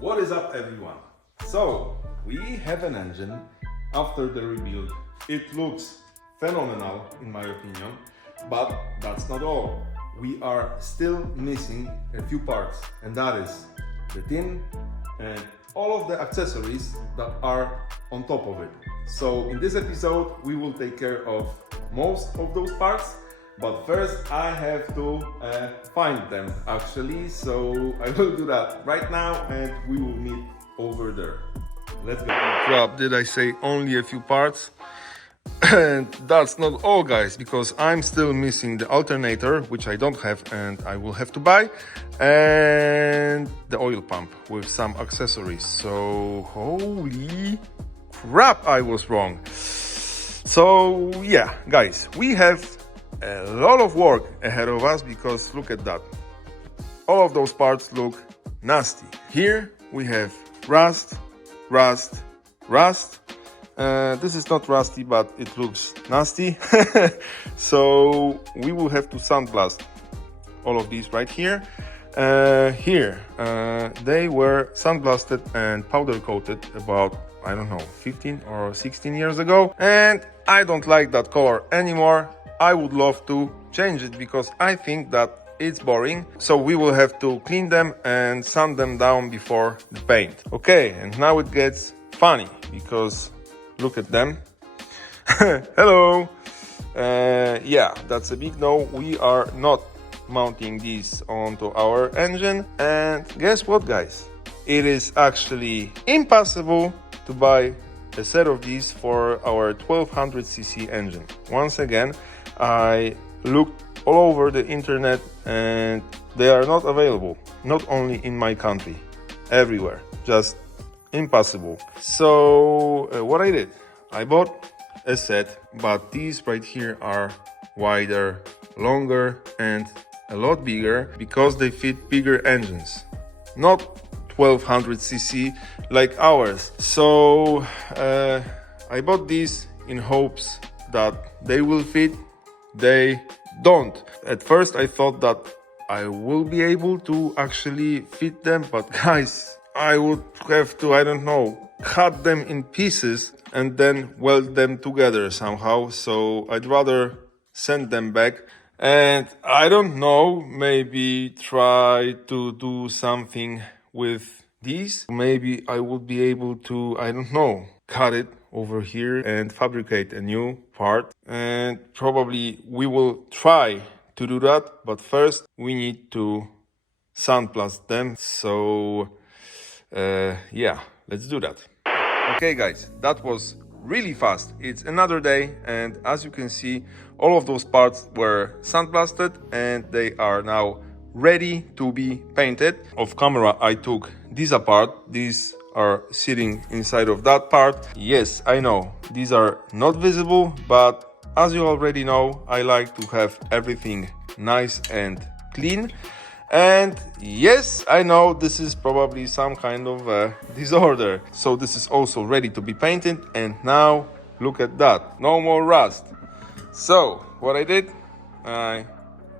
What is up, everyone? So, we have an engine after the rebuild. It looks phenomenal in my opinion, but that's not all. We are still missing a few parts, and that is the tin and all of the accessories that are on top of it. So in this episode we will take care of most of those parts, but first I have to find them actually, so I will do that right now and we will meet over there. Let's go. Crap, did I say only a few parts? And that's not all, guys, because I'm still missing the alternator, which I don't have and I will have to buy, and the oil pump with some accessories. So holy crap, I was wrong. So yeah, guys, we have a lot of work ahead of us because look at that. All of those parts look nasty. Here we have rust. This is not rusty, but it looks nasty. So we will have to sandblast all of these right here. They were sandblasted and powder coated about, I don't know, 15 or 16 years ago. And I don't like that color anymore. I would love to change it because I think that it's boring. So we will have to clean them and sand them down before the paint. Okay, and now it gets funny because look at them. Hello. Yeah, that's a big no. We are not mounting these onto our engine. And guess what, guys? It is actually impossible to buy a set of these for our 1200cc engine. Once again, I looked all over the internet and they are not available. Not only in my country, everywhere. Just impossible. So what I did, I bought a set, but these right here are wider, longer and a lot bigger because they fit bigger engines, not 1200cc like ours. So I bought these in hopes that they will fit. They don't. At first I thought that I will be able to actually fit them, but guys, I would have to, I don't know, cut them in pieces and then weld them together somehow. So I'd rather send them back and I don't know, maybe try to do something with these. Maybe I would be able to, I don't know, cut it over here and fabricate a new part. And probably we will try to do that, but first we need to sandblast them. So yeah, let's do that. Okay, guys, that was really fast. It's another day, and as you can see, all of those parts were sandblasted and they are now ready to be painted. Off camera, I took these apart. These are sitting inside of that part. Yes, I know these are not visible, but as you already know, I like to have everything nice and clean. And yes, I know this is probably some kind of disorder. So this is also ready to be painted. And now look at that, no more rust. So what I did, I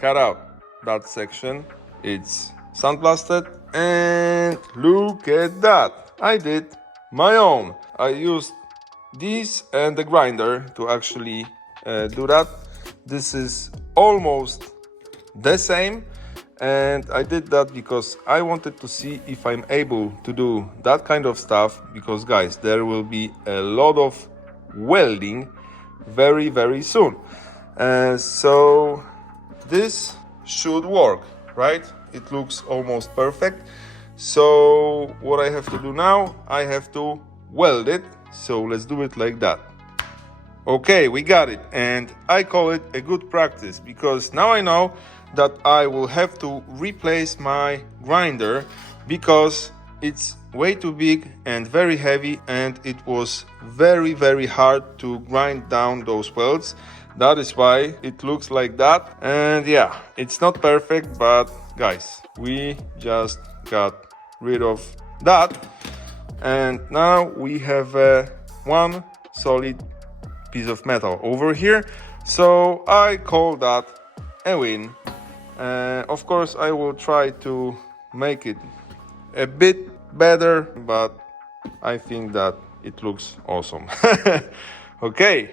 cut out that section. It's sandblasted and look at that. I did my own. I used these and the grinder to actually do that. This is almost the same. And I did that because I wanted to see if I'm able to do that kind of stuff, because guys, there will be a lot of welding very soon. So this should work, right? It looks almost perfect. So what I have to do now, I have to weld it. So let's do it like that. Okay, we got it, and I call it a good practice because now I know that I will have to replace my grinder because it's way too big and very heavy, and it was very hard to grind down those welds. That is why it looks like that. And yeah, it's not perfect, but guys, we just got rid of that, and now we have one solid piece of metal over here. So I call that a win. Of course, I will try to make it a bit better, but I think that it looks awesome. Okay,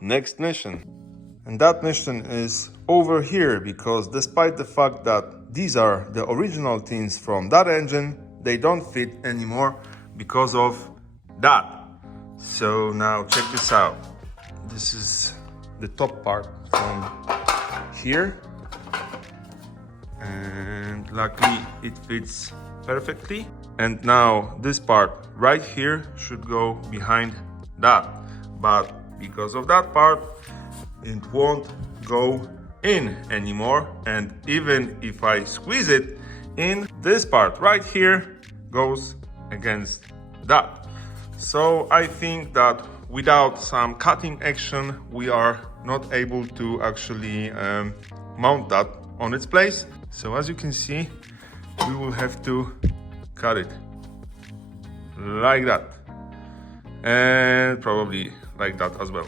next mission. And that mission is over here, because despite the fact that these are the original things from that engine, they don't fit anymore because of that. So now check this out. This is the top part from here, and luckily it fits perfectly. And now this part right here should go behind that, but because of that part it won't go in anymore. And even if I squeeze it in, this part right here goes against that. So I think that without some cutting action we are not able to actually mount that on its place. So as you can see, we will have to cut it like that, and probably like that as well.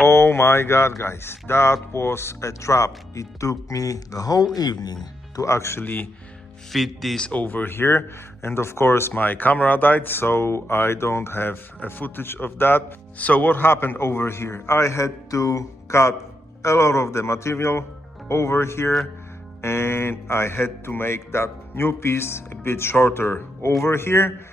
Oh my god, guys, that was a trap. It took me the whole evening to actually fit this over here, and of course my camera died, so I don't have a footage of that. So what happened over here, I had to cut a lot of the material over here, and I had to make that new piece a bit shorter over here.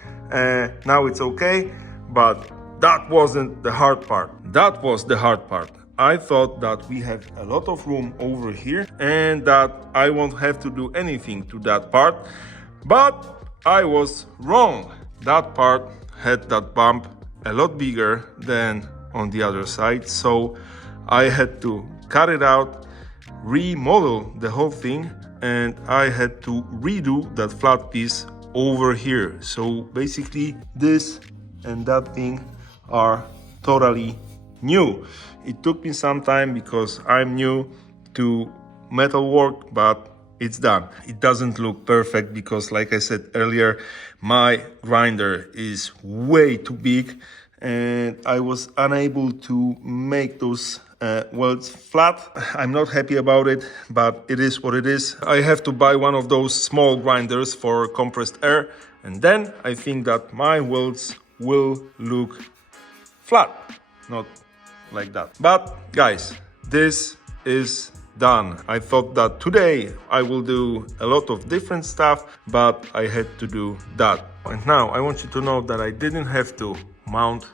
Now it's okay, but that wasn't the hard part. That was the hard part. I thought that we have a lot of room over here and that I won't have to do anything to that part, but I was wrong. That part had that bump a lot bigger than on the other side, so I had to cut it out, remodel the whole thing, and I had to redo that flat piece over here. So basically this and that thing are totally new. It took me some time because I'm new to metal work, but it's done. It doesn't look perfect because, like I said earlier, my grinder is way too big and I was unable to make those welds flat. I'm not happy about it, but it is what it is. I have to buy one of those small grinders for compressed air, and then I think that my welds will look flat, not like that. But guys, this is done. I thought that today I will do a lot of different stuff, but I had to do that. And now I want you to know that I didn't have to mount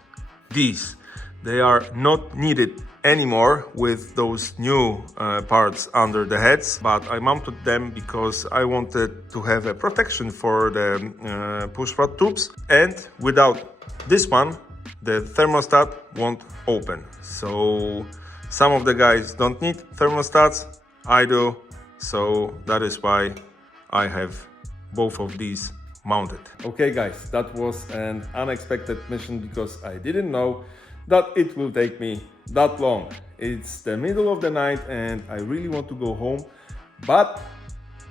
these. They are not needed anymore with those new parts under the heads, but I mounted them because I wanted to have a protection for the push rod tubes, and without this one the thermostat won't open. So some of the guys don't need thermostats, I do, so that is why I have both of these mounted. Okay guys, that was an unexpected mission because I didn't know that it will take me that long. It's the middle of the night and I really want to go home, but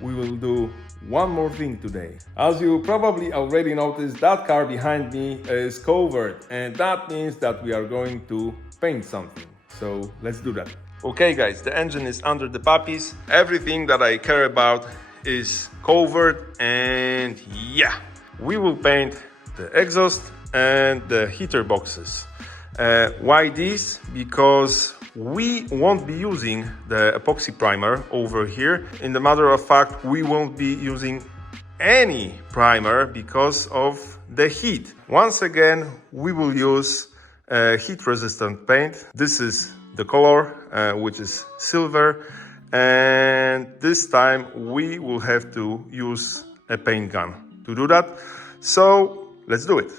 we will do one more thing today. As you probably already noticed, that car behind me is covered, and that means that we are going to paint something. So let's do that. Okay guys, the engine is under the puppies. Everything that I care about is covered, and yeah, we will paint the exhaust and the heater boxes. Why this? Because we won't be using the epoxy primer over here. In the matter of fact, we won't be using any primer because of the heat. Once again, we will use heat resistant paint. This is the color, which is silver, and this time we will have to use a paint gun to do that. So let's do it.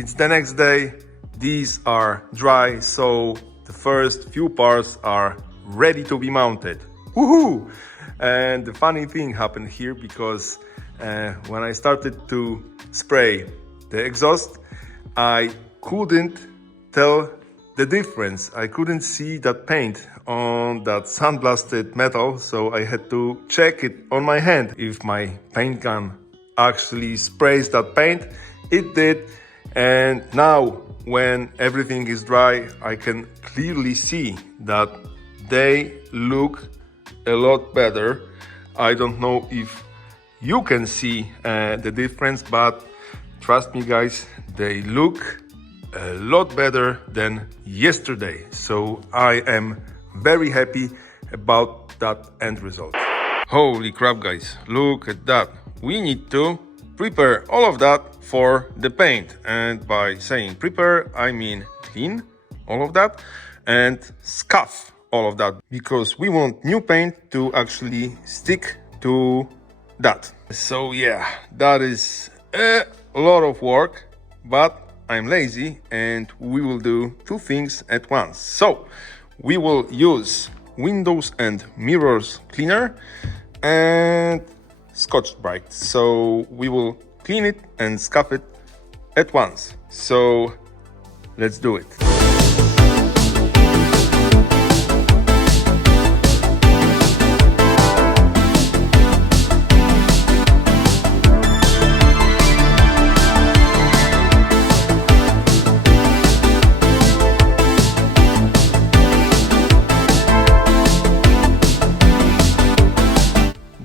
It's the next day, these are dry, so the first few parts are ready to be mounted. Woohoo! And the funny thing happened here because when I started to spray the exhaust, I couldn't tell the difference. I couldn't see that paint on that sandblasted metal, so I had to check it on my hand if my paint gun actually sprays that paint. It did, and now when everything is dry, I can clearly see that they look a lot better. I don't know if you can see the difference, but trust me guys, they look a lot better than yesterday. So I am very happy about that end result. Holy crap guys, look at that. We need to prepare all of that for the paint, and by saying prepare I mean clean all of that and scuff all of that, because we want new paint to actually stick to that. So yeah, that is a lot of work, but I'm lazy and we will do two things at once. So we will use windows and mirrors cleaner and Scotch-Brite. So we will clean it and scuff it at once. So let's do it.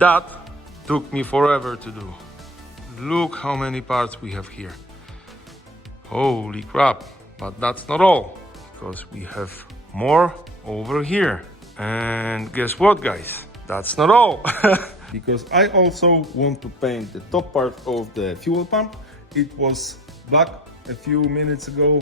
That took me forever to do. Look how many parts we have here. Holy crap, but that's not all, because we have more over here. And guess what guys, that's not all. Because I also want to paint the top part of the fuel pump. It was black a few minutes ago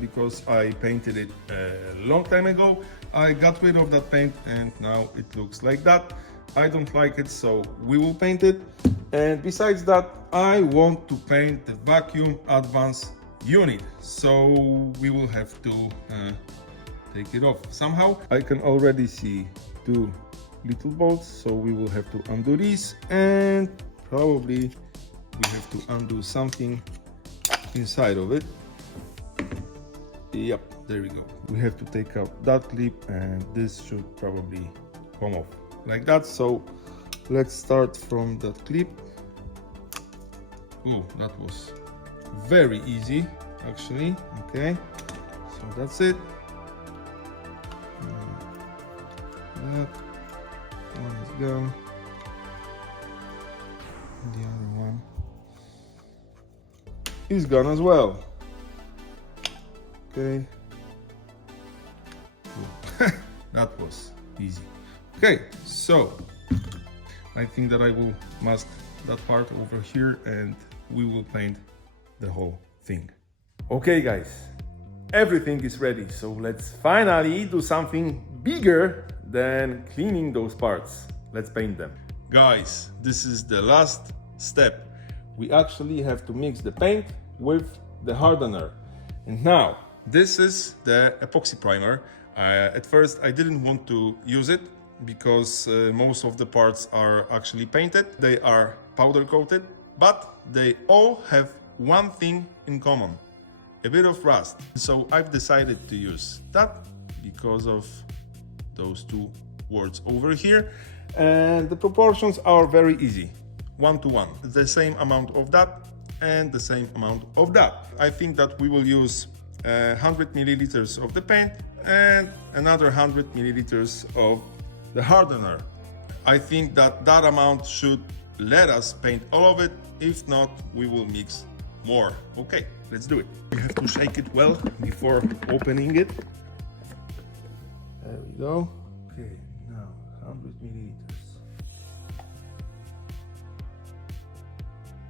because I painted it a long time ago. I got rid of that paint and now it looks like that. I don't like it, so we will paint it. And besides that, I want to paint the vacuum advance unit, so we will have to take it off somehow. I can already see two little bolts, so we will have to undo these, and probably we have to undo something inside of it. Yep, there we go. We have to take out that clip, and this should probably come off like that. So let's start from that clip. Oh, that was very easy actually. Okay, so that's it. That one is gone. The other one is gone as well. Okay. That was easy. Okay, so I think that I will mask that part over here and we will paint the whole thing. Okay guys, everything is ready, so let's finally do something bigger than cleaning those parts. Let's paint them. Guys, this is the last step. We actually have to mix the paint with the hardener. And now, this is the epoxy primer. At first I didn't want to use it because most of the parts are actually painted. They are powder coated, but they all have one thing in common: a bit of rust. So I've decided to use that because of those two words over here. And the proportions are very easy, 1:1. The same amount of that and the same amount of that. I think that we will use 100 milliliters of the paint and another 100 milliliters of the hardener. I think that that amount should let us paint all of it. If not, we will mix more. Okay, let's do it. We have to shake it well before opening it. There we go. Okay, now 100 milliliters.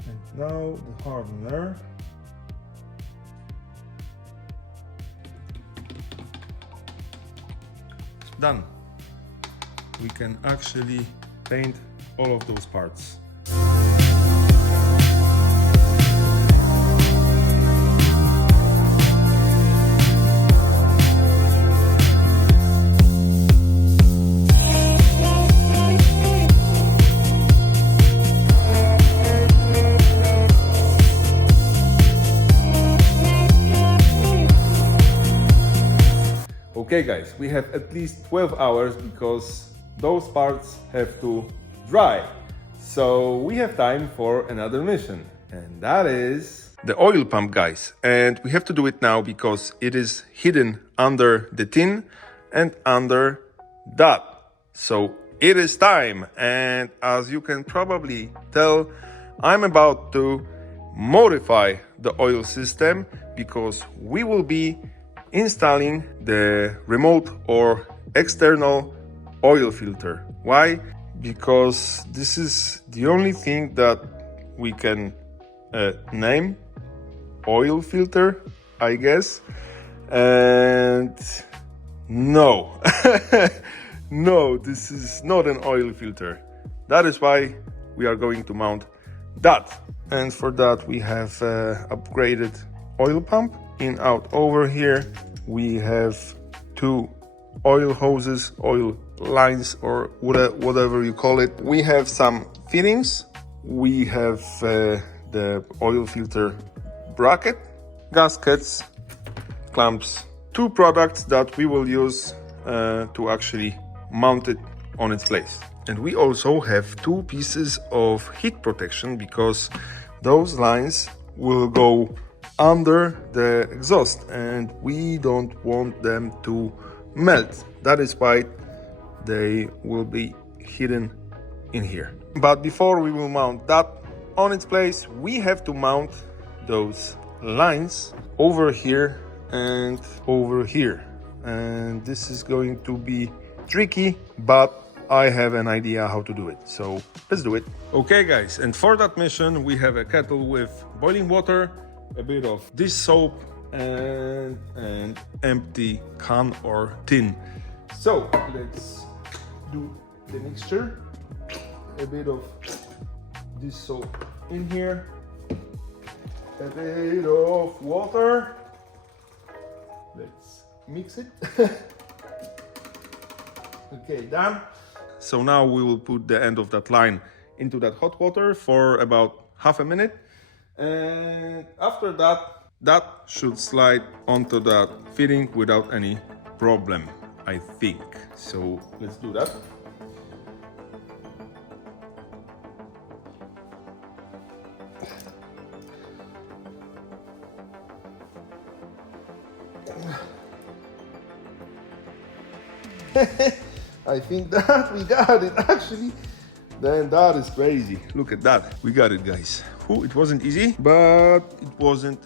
And now the hardener. Done. We can actually paint all of those parts. Okay guys, we have at least 12 hours because those parts have to dry. So we have time for another mission, and that is the oil pump, guys. And we have to do it now because it is hidden under the tin and under that. So it is time, and as you can probably tell, I'm about to modify the oil system because we will be installing the remote or external oil filter. Why? Because this is the only thing that we can name oil filter, I guess. And no, no, this is not an oil filter. That is why we are going to mount that. And for that we have upgraded oil pump. In out over here we have two oil hoses, oil lines, or whatever you call it. We have some fittings. We have the oil filter bracket, gaskets, clamps, two products that we will use to actually mount it on its place. And we also have two pieces of heat protection because those lines will go under the exhaust and we don't want them to melt. That is why they will be hidden in here. But before we will mount that on its place, we have to mount those lines over here and over here. And this is going to be tricky, but I have an idea how to do it. So let's do it. Okay guys, and for that mission we have a kettle with boiling water, a bit of dish soap, and an empty can or tin. So let's do the mixture. A bit of dish soap in here, a bit of water. Let's mix it. Okay, done. So now we will put the end of that line into that hot water for about half a minute. And after that, that should slide onto that fitting without any problem, I think. So let's do that. I think that we got it actually. Then that is crazy. Look at that. We got it, guys. Ooh, it wasn't easy, but it wasn't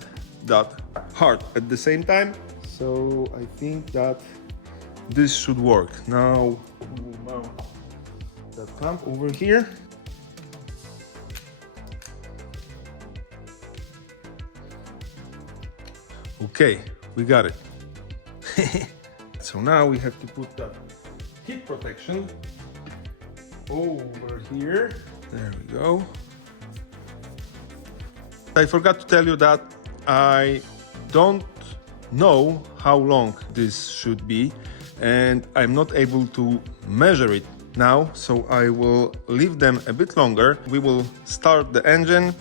that hard at the same time. So I think that this should work. Now we will mount that clamp over here. Okay, we got it. So now we have to put that heat protection over here. There we go. I forgot to tell you that I don't know how long this should be and I'm not able to measure it now, so I will leave them a bit longer. We will start the engine,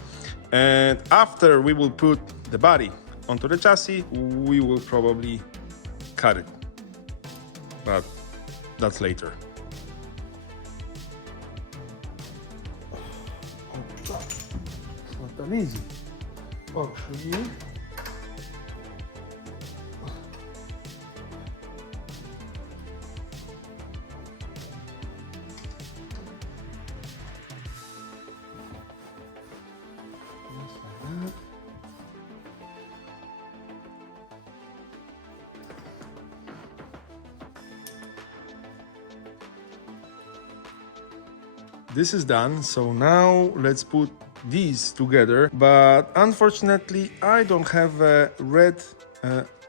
and after we will put the body onto the chassis, we will probably cut it, but that's later. It's not that easy. Actually, this is done, so now let's put these together, but unfortunately I don't have a red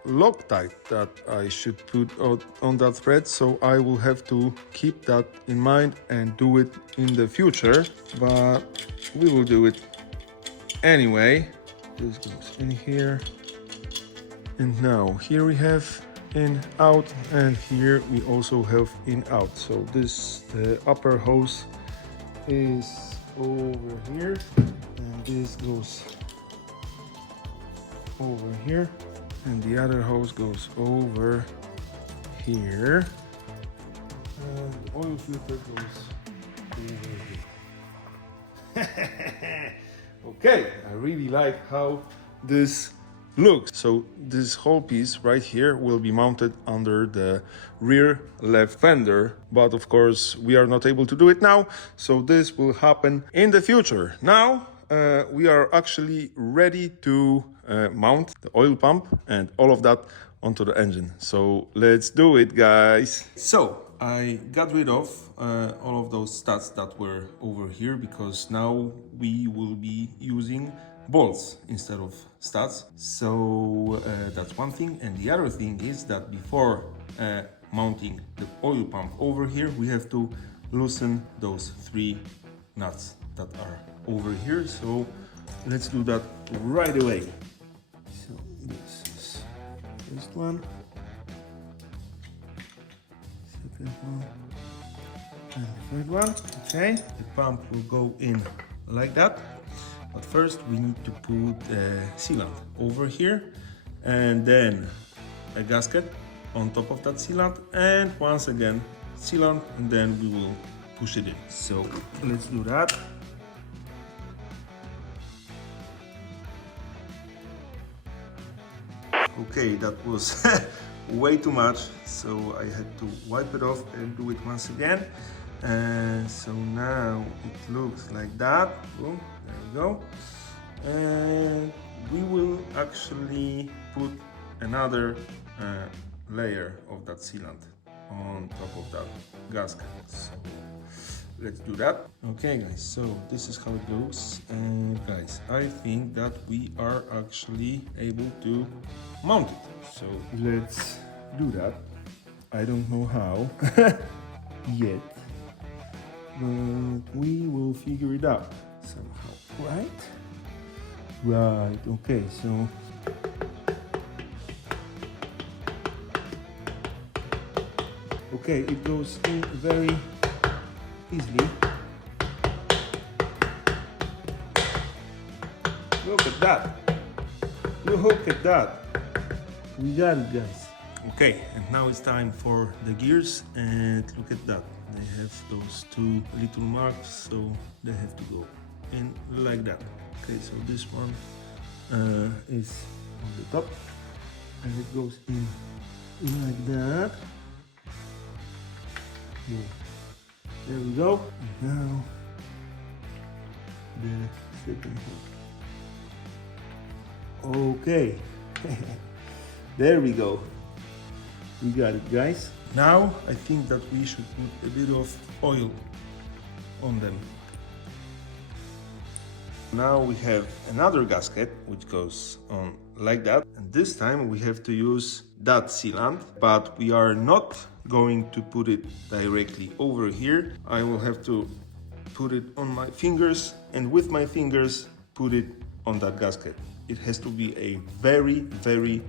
Loctite that I should put on that thread, so I will have to keep that in mind and do it in the future, but we will do it anyway. This goes in here, and now here we have in out, and here we also have in out. So this, the upper hose is over here, and this goes over here, and the other hose goes over here. And the oil filter goes over here. Okay, I really like how this looks. So this whole piece right here will be mounted under the rear left fender, but of course we are not able to do it now, so this will happen in the future. Now we are actually ready to mount the oil pump and all of that onto the engine. So let's do it, guys. So I got rid of all of those studs that were over here, because now we will be using bolts instead of studs. So that's one thing. And the other thing is that before mounting the oil pump over here, we have to loosen those 3 nuts that are over here. So let's do that right away. So this is the first one, second one, and the third one. Okay, the pump will go in like that. But first we need to put a sealant over here, and then a gasket on top of that sealant, and once again sealant, and then we will push it in. So let's do that. Okay, that was way too much, so I had to wipe it off and do it once again. And so now it looks like that. Boom, there we go. And we will actually put another layer of that sealant on top of that gasket. So let's do that. Okay guys, so this is how it looks. And guys, I think that we are actually able to mount it. So let's do that. I don't know how yet, but we will figure it out somehow, right? Right, okay, so okay, it goes in very easily. Look at that. Look at that. We got it, guys. Okay, and now it's time for the gears, and look at that. They have those 2 little marks, so they have to go in like that. Okay, so this one is on the top, and it goes in like that. Yeah. There we go. And now the second one. Okay. There we go. We got it, guys. Now I think that we should put a bit of oil on them. Now we have another gasket which goes on like that, and this time we have to use that sealant, but we are not going to put it directly over here. I will have to put it on my fingers, and with my fingers put it on that gasket. It has to be a very, very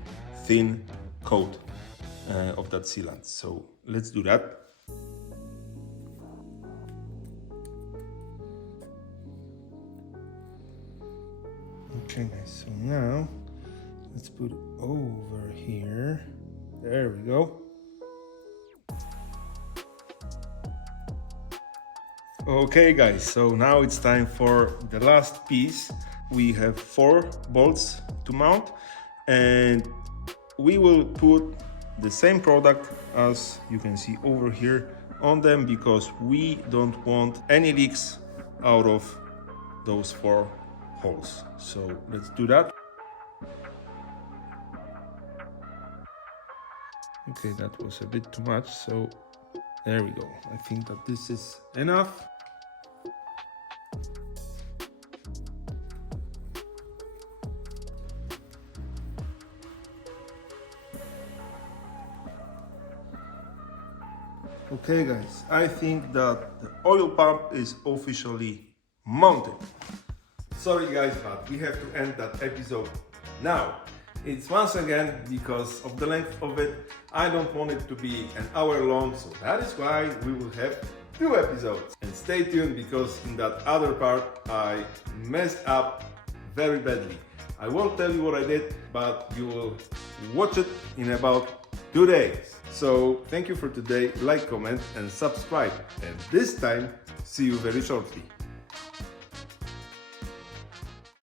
thin coat of that sealant. So let's do that. Okay guys, so now let's put it over here. There we go. Okay guys, so now it's time for the last piece. We have 4 bolts to mount, and we will put the same product as you can see over here on them, because we don't want any leaks out of those 4 holes. So let's do that. Okay, that was a bit too much, so there we go. I think that this is enough. Okay guys, I think that the oil pump is officially mounted. Sorry guys, but we have to end that episode now. It's once again because of the length of it. I don't want it to be an hour long, so that is why we will have 2 episodes. And stay tuned, because in that other part I messed up very badly. I won't tell you what I did, but you will watch it in about today. So thank you for today, like, comment and subscribe. And this time, see you very shortly.